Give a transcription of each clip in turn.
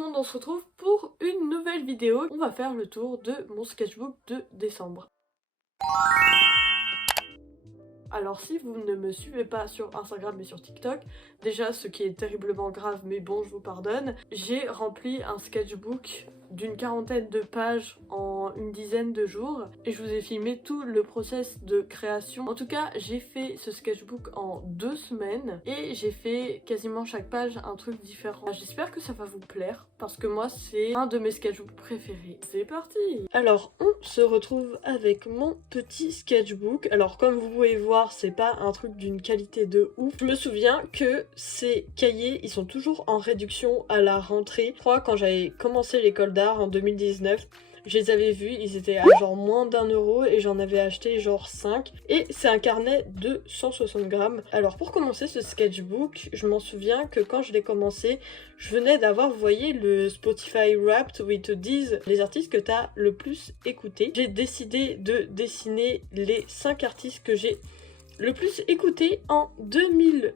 monde, on se retrouve pour une nouvelle vidéo. On va faire le tour de mon sketchbook de décembre. Alors si vous ne me suivez pas sur Instagram mais sur TikTok, déjà ce qui est terriblement grave mais bon je vous pardonne, j'ai rempli un sketchbook d'une quarantaine de pages en une dizaine de jours et je vous ai filmé tout le process de création. En tout cas j'ai fait ce sketchbook en 2 semaines et j'ai fait quasiment chaque page un truc différent. J'espère que ça va vous plaire parce que moi c'est un de mes sketchbooks préférés. C'est parti! Alors on se retrouve avec mon petit sketchbook. Alors comme vous pouvez voir c'est pas un truc d'une qualité de ouf. Je me souviens que ces cahiers ils sont toujours en réduction à la rentrée. Je crois quand j'avais commencé l'école d'art en 2019, je les avais vus, ils étaient à genre moins d'1 € et j'en avais acheté genre 5. Et c'est un carnet de 160 grammes. Alors pour commencer ce sketchbook, je m'en souviens que quand je l'ai commencé, je venais d'avoir, vous voyez, le Spotify Wrapped où ils te disent les artistes que tu as le plus écouté. J'ai décidé de dessiner les 5 artistes que j'ai le plus écoutés en 2022.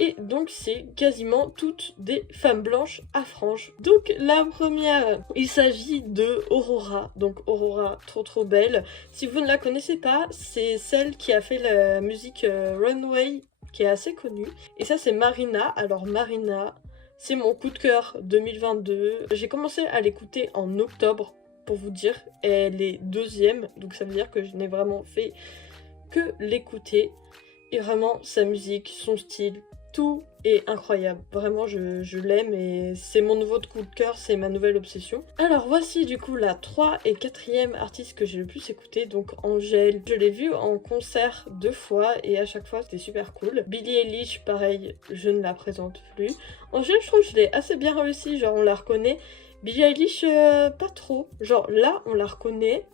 Et donc c'est quasiment toutes des femmes blanches à franges. Donc la première, il s'agit de Aurora. Donc Aurora, trop belle. Si vous ne la connaissez pas, c'est celle qui a fait la musique Runway, qui est assez connue. Et ça c'est Marina. Alors Marina, c'est mon coup de cœur 2022. J'ai commencé à l'écouter en octobre, pour vous dire. Elle est 2e, donc ça veut dire que je n'ai vraiment fait que l'écouter. Et vraiment, sa musique, son style, tout est incroyable. Vraiment, je l'aime et c'est mon nouveau coup de cœur, c'est ma nouvelle obsession. Alors voici du coup la 3 et 4e artiste que j'ai le plus écouté, donc Angèle. Je l'ai vue en concert 2 fois et à chaque fois c'était super cool. Billie Eilish, pareil, je ne la présente plus. Angèle, je trouve que je l'ai assez bien réussi, genre on la reconnaît. Billie Eilish, pas trop. Genre là, on la reconnaît.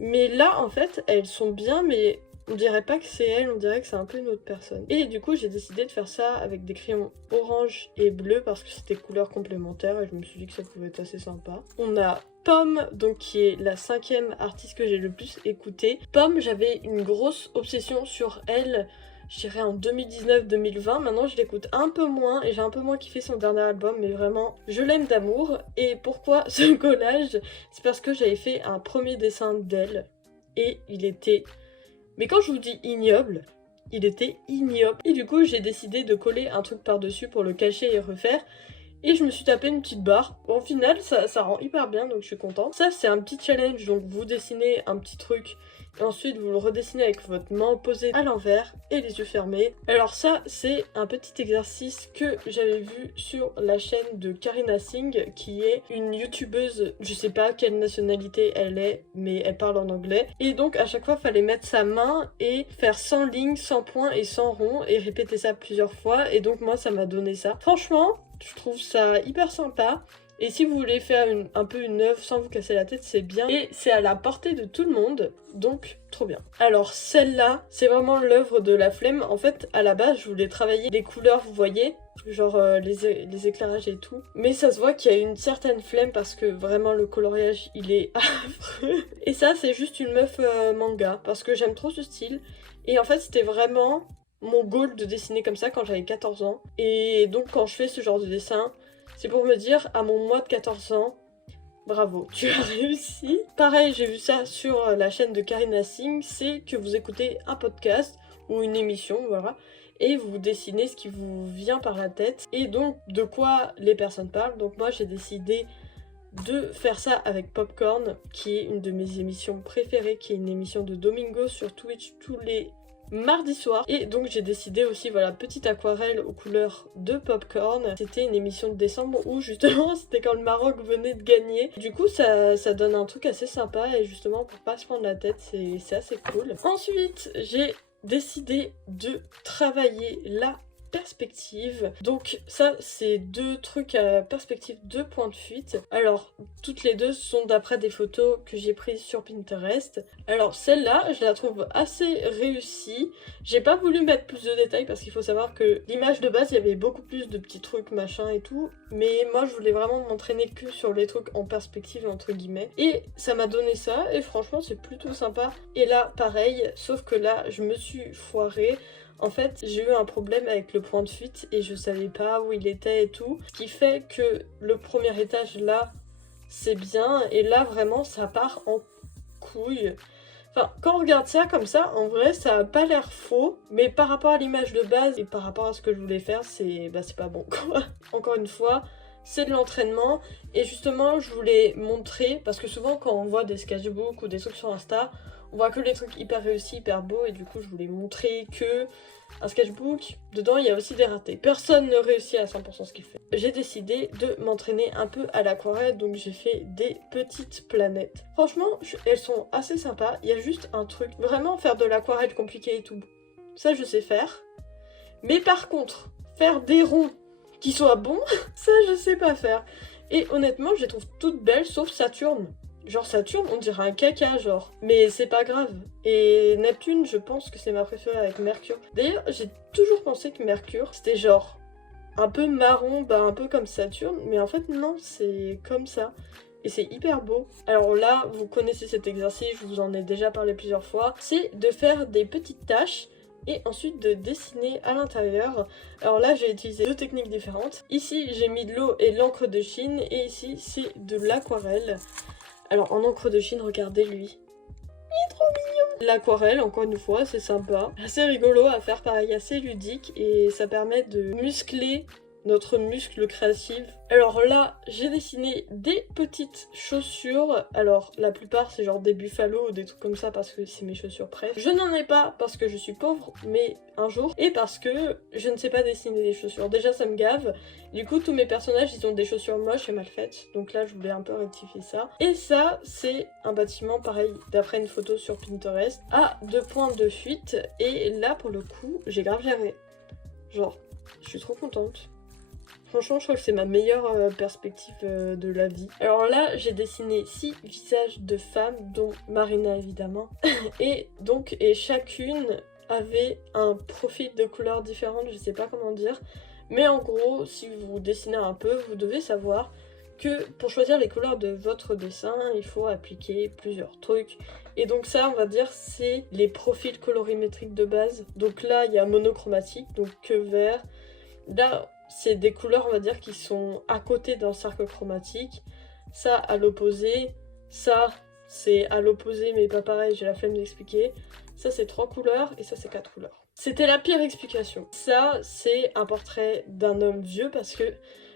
Mais là, en fait, elles sont bien, mais on dirait pas que c'est elle, on dirait que c'est un peu une autre personne. Et du coup, j'ai décidé de faire ça avec des crayons orange et bleu parce que c'était couleurs complémentaires et je me suis dit que ça pouvait être assez sympa. On a Pomme, donc qui est la 5e artiste que j'ai le plus écoutée. Pomme, j'avais une grosse obsession sur elle, je dirais en 2019-2020. Maintenant, je l'écoute un peu moins et j'ai un peu moins kiffé son dernier album, mais vraiment, je l'aime d'amour. Et pourquoi ce collage? C'est parce que j'avais fait un premier dessin d'elle et il était... Mais quand je vous dis ignoble, il était ignoble. Et du coup, j'ai décidé de coller un truc par-dessus pour le cacher et refaire. Et je me suis tapé une petite barre. Au final, ça rend hyper bien, donc je suis contente. Ça, c'est un petit challenge, donc vous dessinez un petit truc. Et ensuite, vous le redessinez avec votre main opposée à l'envers et les yeux fermés. Alors ça, c'est un petit exercice que j'avais vu sur la chaîne de Karina Singh, qui est une youtubeuse, je sais pas quelle nationalité elle est, mais elle parle en anglais. Et donc, à chaque fois, il fallait mettre sa main et faire 100 lignes, 100 points et 100 ronds, et répéter ça plusieurs fois. Et donc, moi, ça m'a donné ça. Franchement, je trouve ça hyper sympa. Et si vous voulez faire un peu une œuvre sans vous casser la tête, c'est bien. Et c'est à la portée de tout le monde, donc trop bien. Alors celle-là, c'est vraiment l'œuvre de la flemme. En fait, à la base, je voulais travailler les couleurs, vous voyez, genre les éclairages et tout. Mais ça se voit qu'il y a une certaine flemme parce que vraiment le coloriage, il est affreux. Et ça, c'est juste une meuf manga, parce que j'aime trop ce style. Et en fait, c'était vraiment mon goal de dessiner comme ça quand j'avais 14 ans. Et donc quand je fais ce genre de dessin, c'est pour me dire à mon mois de 14 ans, bravo, tu as réussi. Pareil, j'ai vu ça sur la chaîne de Karina Singh, c'est que vous écoutez un podcast ou une émission, voilà, et vous dessinez ce qui vous vient par la tête et donc de quoi les personnes parlent. Donc moi j'ai décidé de faire ça avec Popcorn, qui est une de mes émissions préférées, qui est une émission de Domingo sur Twitch tous les mardi soir. Et donc j'ai décidé aussi, voilà, petite aquarelle aux couleurs de Popcorn. C'était une émission de décembre où justement c'était quand le Maroc venait de gagner. Du coup ça donne un truc assez sympa et justement pour pas se prendre la tête, c'est assez cool. Ensuite j'ai décidé de travailler la perspective. Donc ça c'est 2 trucs à perspective, 2 points de fuite. Alors toutes les 2 sont d'après des photos que j'ai prises sur Pinterest. Alors celle-là je la trouve assez réussie. J'ai pas voulu mettre plus de détails parce qu'il faut savoir que l'image de base il y avait beaucoup plus de petits trucs machin et tout, mais moi je voulais vraiment m'entraîner que sur les trucs en perspective entre guillemets, et ça m'a donné ça et franchement c'est plutôt sympa. Et là pareil, sauf que là je me suis foirée. En fait, j'ai eu un problème avec le point de fuite et je savais pas où il était et tout. Ce qui fait que le premier étage là, c'est bien. Et là, vraiment, ça part en couille. Enfin, quand on regarde ça comme ça, en vrai, ça a pas l'air faux. Mais par rapport à l'image de base et par rapport à ce que je voulais faire, c'est pas bon, quoi. Encore une fois, c'est de l'entraînement. Et justement, je voulais montrer, parce que souvent, quand on voit des sketchbooks ou des trucs sur Insta, on voit que les trucs hyper réussis, hyper beaux, et du coup je voulais montrer que un sketchbook, dedans il y a aussi des ratés. Personne ne réussit à 100% ce qu'il fait. J'ai décidé de m'entraîner un peu à l'aquarelle, donc j'ai fait des petites planètes. Franchement, elles sont assez sympas, il y a juste un truc, vraiment faire de l'aquarelle compliqué et tout, ça je sais faire. Mais par contre, faire des ronds qui soient bons, ça je sais pas faire. Et honnêtement, je les trouve toutes belles sauf Saturne. Genre Saturne, on dirait un caca, genre. Mais c'est pas grave. Et Neptune, je pense que c'est ma préférée avec Mercure. D'ailleurs, j'ai toujours pensé que Mercure, c'était genre un peu marron, un peu comme Saturne. Mais en fait, non, c'est comme ça. Et c'est hyper beau. Alors là, vous connaissez cet exercice, je vous en ai déjà parlé plusieurs fois. C'est de faire des petites taches et ensuite de dessiner à l'intérieur. Alors là, j'ai utilisé deux techniques différentes. Ici, j'ai mis de l'eau et de l'encre de Chine. Et ici, c'est de l'aquarelle. Alors en encre de Chine, regardez lui. Il est trop mignon. L'aquarelle, encore une fois, c'est sympa. Assez rigolo à faire, pareil, assez ludique. Et ça permet de muscler notre muscle créatif. Alors là, j'ai dessiné des petites chaussures. Alors la plupart, c'est genre des buffalo ou des trucs comme ça parce que c'est mes chaussures préf. Je n'en ai pas parce que je suis pauvre, mais un jour. Et parce que je ne sais pas dessiner des chaussures. Déjà, ça me gave. Du coup, tous mes personnages, ils ont des chaussures moches et mal faites. Donc là, je voulais un peu rectifier ça. Et ça, c'est un bâtiment, pareil, d'après une photo sur Pinterest, à 2 points de fuite. Et là, pour le coup, j'ai grave géré. Genre, je suis trop contente. Franchement, je trouve que c'est ma meilleure perspective de la vie. Alors là, j'ai dessiné 6 visages de femmes, dont Marina évidemment. Et chacune avait un profil de couleurs différentes, je sais pas comment dire. Mais en gros, si vous dessinez un peu, vous devez savoir que pour choisir les couleurs de votre dessin, il faut appliquer plusieurs trucs. Et donc ça, on va dire, c'est les profils colorimétriques de base. Donc là, il y a monochromatique, donc que vert. Là, c'est des couleurs, on va dire, qui sont à côté d'un cercle chromatique. Ça, à l'opposé. Ça, c'est à l'opposé, mais pas pareil, j'ai la flemme d'expliquer. Ça, c'est 3 couleurs, et ça, c'est 4 couleurs. C'était la pire explication. Ça, c'est un portrait d'un homme vieux, parce que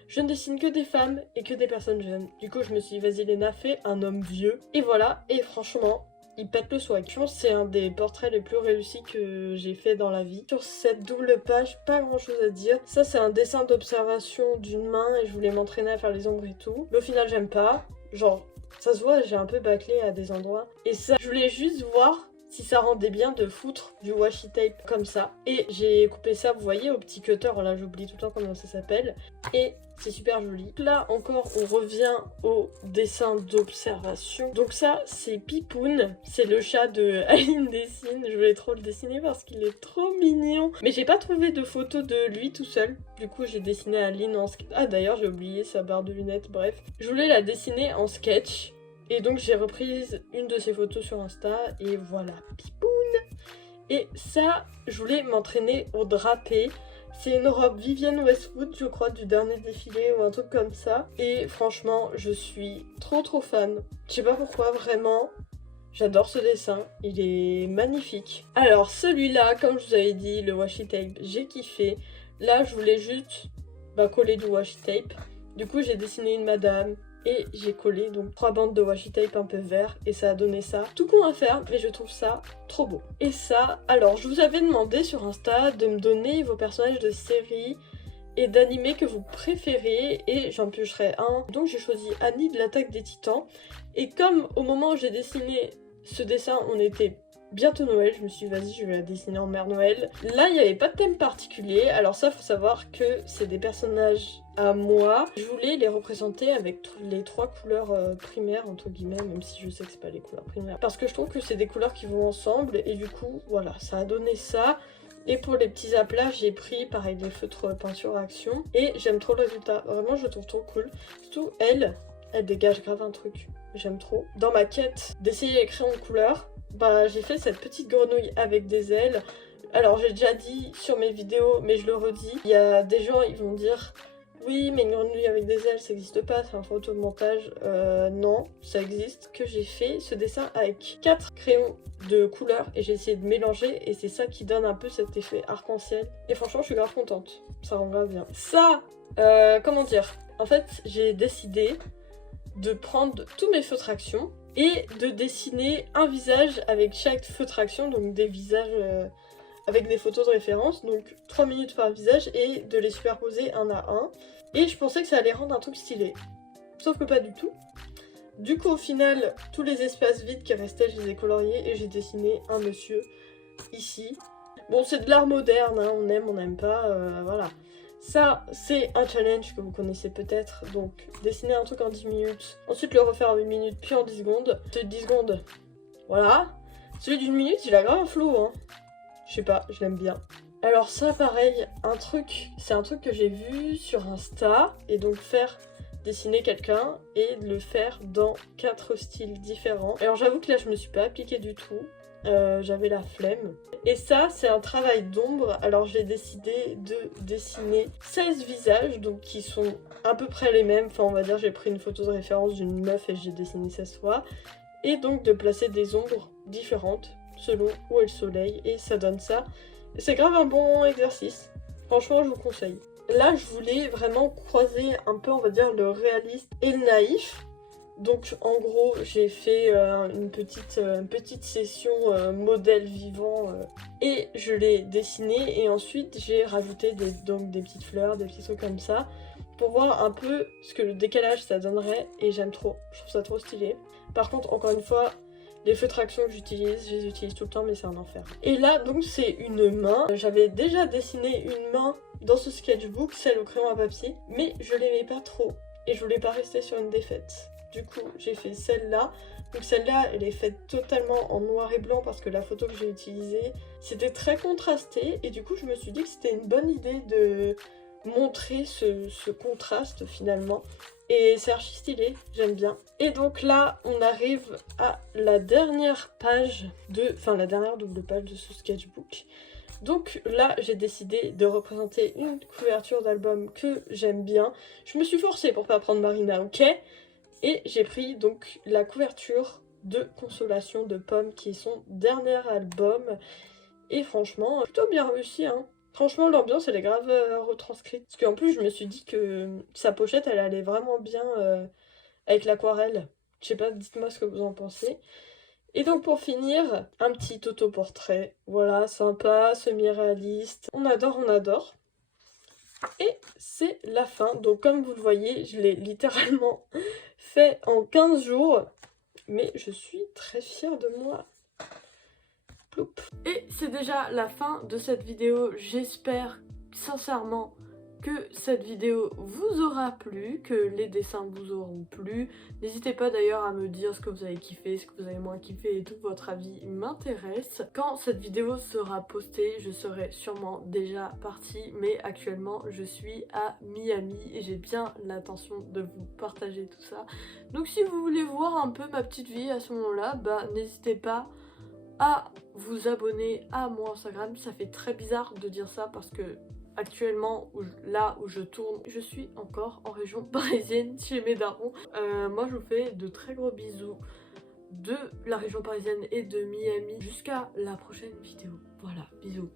je ne dessine que des femmes et que des personnes jeunes. Du coup, je me suis dit, vas-y Léna, fais un homme vieux. Et voilà, et franchement, il pète le swag. Je pense que c'est un des portraits les plus réussis que j'ai fait dans la vie. Sur cette double page, pas grand chose à dire. Ça, c'est un dessin d'observation d'une main et je voulais m'entraîner à faire les ombres et tout. Mais au final, j'aime pas. Genre, ça se voit, j'ai un peu bâclé à des endroits. Et ça, je voulais juste voir si ça rendait bien de foutre du washi tape comme ça. Et j'ai coupé ça, vous voyez, au petit cutter. Là, j'oublie tout le temps comment ça s'appelle. Et c'est super joli. Là encore, on revient au dessin d'observation. Donc ça, c'est Pipoun. C'est le chat de Aline Dessine. Je voulais trop le dessiner parce qu'il est trop mignon. Mais j'ai pas trouvé de photo de lui tout seul. Du coup, j'ai dessiné Aline en sketch. Ah d'ailleurs, j'ai oublié sa barre de lunettes, bref. Je voulais la dessiner en sketch. Et donc, j'ai reprise une de ses photos sur Insta. Et voilà, Pipoun. Et ça, je voulais m'entraîner au drapé. C'est une robe Vivienne Westwood, je crois, du dernier défilé ou un truc comme ça. Et franchement, je suis trop fan. Je sais pas pourquoi, vraiment. J'adore ce dessin, il est magnifique. Alors celui-là, comme je vous avais dit, le washi tape, j'ai kiffé. Là, je voulais juste coller du washi tape. Du coup, j'ai dessiné une madame. Et j'ai collé donc 3 bandes de washi tape un peu vert et ça a donné ça. Tout con à faire, mais je trouve ça trop beau. Et ça, alors je vous avais demandé sur Insta de me donner vos personnages de série et d'animés que vous préférez et j'en piocherai un. Donc j'ai choisi Annie de l'Attaque des Titans. Et comme au moment où j'ai dessiné ce dessin, on était bientôt Noël, je me suis dit vas-y, je vais la dessiner en Mère Noël. Là, il n'y avait pas de thème particulier. Alors ça, faut savoir que c'est des personnages à moi. Je voulais les représenter avec les 3 couleurs primaires, entre guillemets, même si je sais que c'est pas les couleurs primaires. Parce que je trouve que c'est des couleurs qui vont ensemble et du coup, voilà, ça a donné ça. Et pour les petits aplats, j'ai pris, pareil, des feutres peinture à action. Et j'aime trop le résultat. Vraiment, je le trouve trop cool. Surtout, elle dégage grave un truc. J'aime trop. Dans ma quête d'essayer les crayons de couleur, j'ai fait cette petite grenouille avec des ailes. Alors j'ai déjà dit sur mes vidéos, mais je le redis, il y a des gens, ils vont dire oui, mais une grenouille avec des ailes, ça n'existe pas, c'est un photomontage. Non, ça existe, que j'ai fait ce dessin avec 4 crayons de couleur et j'ai essayé de mélanger et c'est ça qui donne un peu cet effet arc-en-ciel. Et franchement, je suis grave contente, ça rend grave bien. Ça, comment dire, en fait, j'ai décidé de prendre tous mes feux de traction et de dessiner un visage avec chaque feu de traction, donc des visages avec des photos de référence, donc 3 minutes par visage et de les superposer un à un. Et je pensais que ça allait rendre un truc stylé. Sauf que pas du tout. Du coup, au final, tous les espaces vides qui restaient, je les ai coloriés et j'ai dessiné un monsieur ici. Bon, c'est de l'art moderne, hein, on aime, on n'aime pas, voilà. Ça, c'est un challenge que vous connaissez peut-être, donc dessiner un truc en 10 minutes, ensuite le refaire en 1 minute, puis en 10 secondes. Celui de 10 secondes, voilà. Celui d'une minute, il a grave un flou, hein. Je sais pas, je l'aime bien. Alors ça, pareil, c'est un truc que j'ai vu sur Insta, et donc dessiner quelqu'un et le faire dans 4 styles différents. Alors j'avoue que là, je me suis pas appliquée du tout. J'avais la flemme. Et ça, c'est un travail d'ombre. Alors j'ai décidé de dessiner 16 visages, donc qui sont à peu près les mêmes. Enfin, on va dire, j'ai pris une photo de référence d'une meuf et j'ai dessiné 16 fois. Et donc de placer des ombres différentes selon où est le soleil. Et ça donne ça. C'est grave un bon exercice. Franchement, je vous conseille. Là, je voulais vraiment croiser un peu, on va dire, le réaliste et le naïf. Donc en gros j'ai fait une petite session modèle vivant et je l'ai dessiné et ensuite j'ai rajouté donc des petites fleurs, des petits trucs comme ça pour voir un peu ce que le décalage ça donnerait et j'aime trop, je trouve ça trop stylé. Par contre encore une fois les feux de traction que j'utilise, je les utilise tout le temps mais c'est un enfer. Et là donc c'est une main, j'avais déjà dessiné une main dans ce sketchbook, celle au crayon à papier, mais je l'aimais pas trop et je voulais pas rester sur une défaite. Du coup, j'ai fait celle-là. Donc celle-là, elle est faite totalement en noir et blanc parce que la photo que j'ai utilisée, c'était très contrasté. Et du coup, je me suis dit que c'était une bonne idée de montrer ce contraste finalement. Et c'est archi stylé, j'aime bien. Et donc là, on arrive à la dernière page la dernière double page de ce sketchbook. Donc là, j'ai décidé de représenter une couverture d'album que j'aime bien. Je me suis forcée pour pas prendre Marina, ok ? Et j'ai pris donc la couverture de Consolation de Pomme qui est son dernier album. Et franchement, plutôt bien réussi, hein. Franchement, l'ambiance, elle est grave retranscrite. Parce qu'en plus, je me suis dit que sa pochette, elle allait vraiment bien avec l'aquarelle. Je sais pas, dites-moi ce que vous en pensez. Et donc pour finir, un petit autoportrait. Voilà, sympa, semi-réaliste. On adore, on adore. Et c'est la fin. Donc comme vous le voyez, je l'ai littéralement fait en 15 jours. Mais je suis très fière de moi. Ploup. Et c'est déjà la fin de cette vidéo. J'espère sincèrement que cette vidéo vous aura plu, que les dessins vous auront plu. N'hésitez pas d'ailleurs à me dire ce que vous avez kiffé, ce que vous avez moins kiffé et tout, votre avis m'intéresse. Quand cette vidéo sera postée, je serai sûrement déjà partie, mais actuellement je suis à Miami et j'ai bien l'intention de vous partager tout ça. Donc si vous voulez voir un peu ma petite vie à ce moment-là, bah n'hésitez pas à vous abonner à mon Instagram. Ça fait très bizarre de dire ça parce que actuellement, là où je tourne, je suis encore en région parisienne chez mes darons. Moi je vous fais de très gros bisous de la région parisienne et de Miami. Jusqu'à la prochaine vidéo. Voilà, bisous.